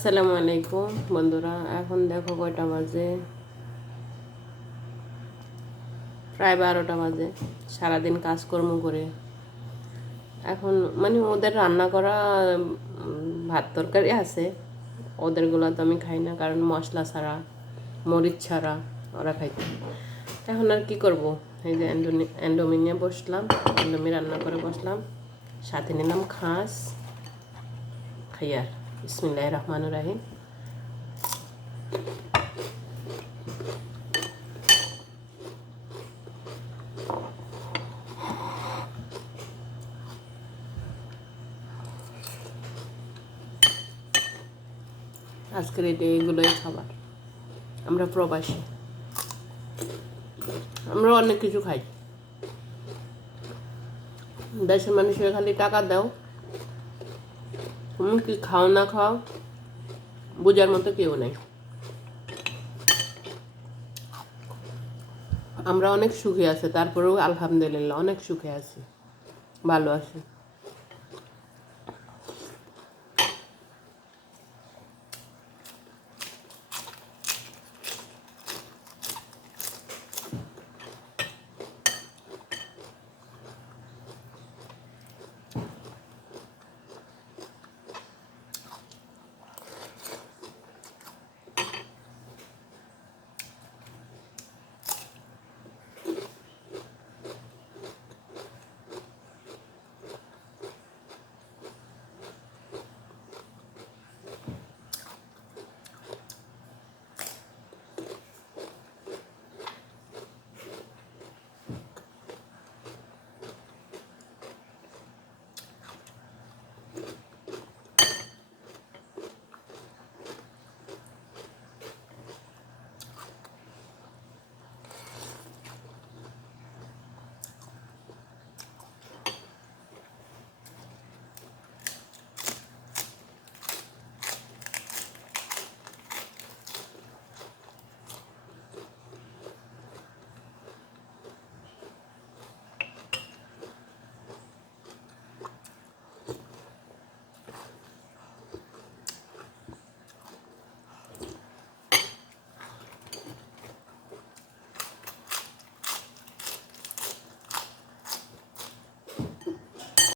আসসালামু আলাইকুম বন্ধুরা। এখন দেখো কয়টা বাজে, প্রায় 12টা বাজে। সারাদিন কাজকর্ম করে এখন মানে ওদের রান্না করা ভাত তরকারি আছে, ওদেরগুলো তো আমি খাই না, কারণ মশলা ছাড়া মরিচ ছাড়া ওরা খাইতে। এখন আর কি করব, এই যে এন্ডোমি নিয়ে বসলাম, এন্ডোমি রান্না করে বসলাম, সাথে নিলাম খাস খাইয়ার। বিসমিল্লাহির রহমানির রহিম। আজকের এগুলোই খাবার। আমরা প্রবাসী, আমরা অনেক কিছু খাই। দেশের মানুষের খালি টাকা দাও, তুমি কি খাও না খাও বোঝার মতো কেউ নেই। আমরা অনেক সুখে আছি, তারপরেও আলহামদুলিল্লাহ অনেক সুখে আছি, ভালো আছি।